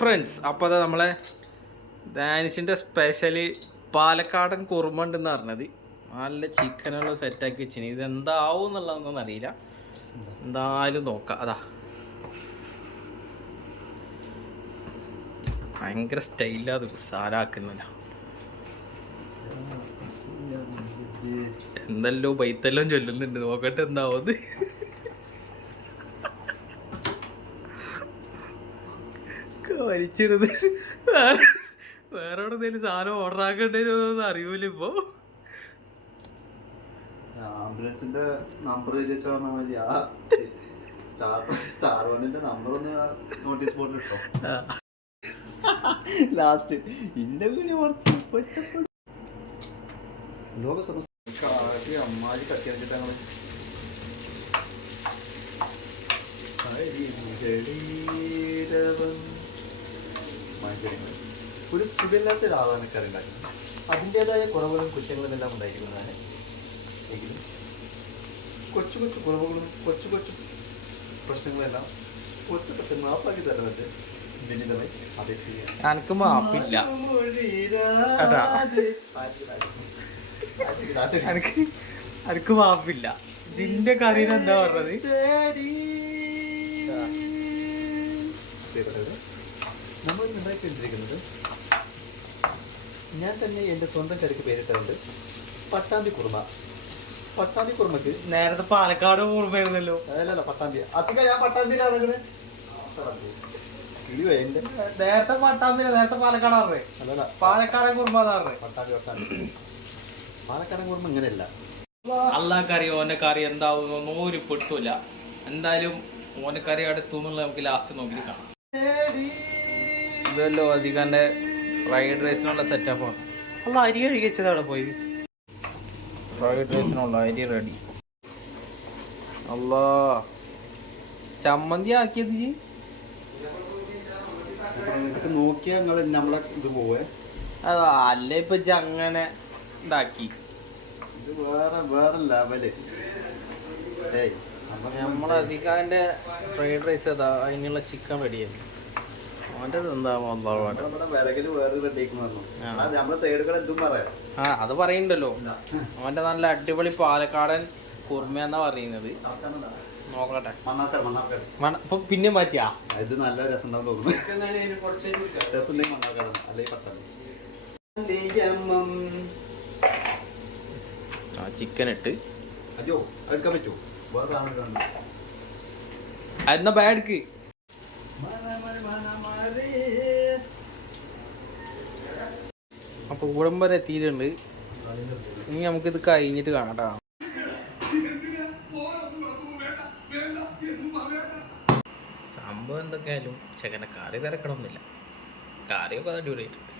Friends, അപ്പോൾ അത് നമ്മളെ ഡാനിഷിൻ്റെ സ്പെഷ്യൽ പാലക്കാടൻ കുറുമ ഉണ്ടെന്ന് പറഞ്ഞത്. നല്ല ചിക്കനുള്ള സെറ്റാക്കി വെച്ചിന്. ഇത് എന്താവും എന്നുള്ളതൊന്നും അറിയില്ല, എന്തായാലും നോക്കാം. അതാ ഭയങ്കര സ്റ്റൈലാണ് സാരാക്കുന്നില്ല. എന്തല്ലോ ബൈത്തെല്ലാം ചൊല്ലുന്നുണ്ട്, നോക്കട്ടെ എന്താവുന്നത്. വലിച്ചിടുന്നത് വേറെ എവിടെ എന്തെങ്കിലും സാധനം ഓർഡർ ആക്കേണ്ടതെന്ന് അറിയൂല. ഇപ്പൊ ആംബുലൻസിന്റെ നമ്പർ സ്റ്റാർ വണ്ണിന്റെ നമ്പർ ഒന്ന് നോട്ടീസ് ബോർഡിൽ ഇട്ടോ. ലാസ്റ്റ് ഇന്റെ ലോക അമ്മാരി കത്തിയാൽ ഒരു സുഖമില്ലാത്ത ഒരാളാണ് കറി ഉണ്ടാക്കുന്നത്. അതിൻ്റെതായ കുറവുകളും കുറ്റങ്ങളും എല്ലാം ഉണ്ടായിരിക്കുന്നതാണ്. എങ്കിലും കൊച്ചു കൊച്ചു കുറവുകളും കൊച്ചു കൊച്ചു പ്രശ്നങ്ങളെല്ലാം ഒറ്റപ്പെട്ട മാപ്പാക്കി തരുന്നത് എനിക്ക് മാപ്പില്ല. എനിക്ക് മാപ്പില്ല. ജിന്റെ കറിയിൽ എന്താ പറഞ്ഞത്? നമ്മൾ ഉണ്ടാക്കിക്കൊണ്ടിരിക്കുന്നത് ഞാൻ തന്നെ എൻ്റെ സ്വന്തം കറിക്ക് പേരിട്ടുണ്ട്, പട്ടാമ്പി കുറുമ. പട്ടാമ്പി കുറുമക്ക് നേരത്തെ പാലക്കാട് കുറുമയായിരുന്നല്ലോ. അല്ലല്ല, പട്ടാമ്പി. അധികം ഞാൻ പട്ടാമ്പിയിലാണ് നേരത്തെ പട്ടാമ്പിയില, നേരത്തെ പാലക്കാട് പറഞ്ഞേ. അല്ലല്ല, പാലക്കാടൻ കുറുമ പറഞ്ഞേ. പട്ടാമ്പി പാലക്കാടൻ കുറുമ ഇങ്ങനെയല്ല. അല്ലാ കറി ഓന്റെ കറി എന്താവുന്നു ഒരു പെട്ടില്ല. എന്തായാലും ഓന്റെ കറി അടുത്തു എന്നുള്ള നമുക്ക് ലാസ്റ്റ് നോക്കി കാണാം. ഇതല്ലോ അധികന്റെ ഫ്രൈഡ് റൈസിനുള്ള സെറ്റപ്പാണ്. അല്ല, അരി കഴുകിച്ചത് അവിടെ പോയി. ഫ്രൈഡ് റൈസിനുള്ള അരി റെഡി. അല്ലാ, ചമ്മന്തി ആക്കിയത് നോക്കിയാ നിങ്ങള് നമ്മളെ ഇത് പോവേ. അതാ അല്ല, ഇപ്പൊ അങ്ങനെ ഉണ്ടാക്കി. ഇത് വേറെ വേറെ ലെവല്. നമ്മളെ അസിഖാന്റെ ഫ്രൈഡ് റൈസ് അതാ, അതിനുള്ള ചിക്കൻ റെഡിയായി. അവൻ്റെ എന്താ അത് പറയണ്ടല്ലോ. അവന്റെ നല്ല അടിപൊളി പാലക്കാടൻ കുറുമയെന്നാ പറയുന്നത്. നോക്കട്ടെ. ഇപ്പൊ പിന്നെ മാറ്റിയാ ഇത് നല്ല രസം തോന്നുന്നു. ചിക്കൻ ഇട്ട് അയ്യോ എടുക്കാൻ പറ്റുമോ? എന്നാ ബാഡ്ക്ക് അപ്പൊ ഇവിടം വരെ എത്തിയിട്ടുണ്ട്. ഇനി നമുക്കിത് കഴിഞ്ഞിട്ട് കാണാം. സംഭവം എന്തൊക്കെയായാലും ചെക്കനെ കറി തിരക്കണമെന്നില്ല. കറിയൊക്കെ അടിപൊളിയായിട്ടുണ്ട്.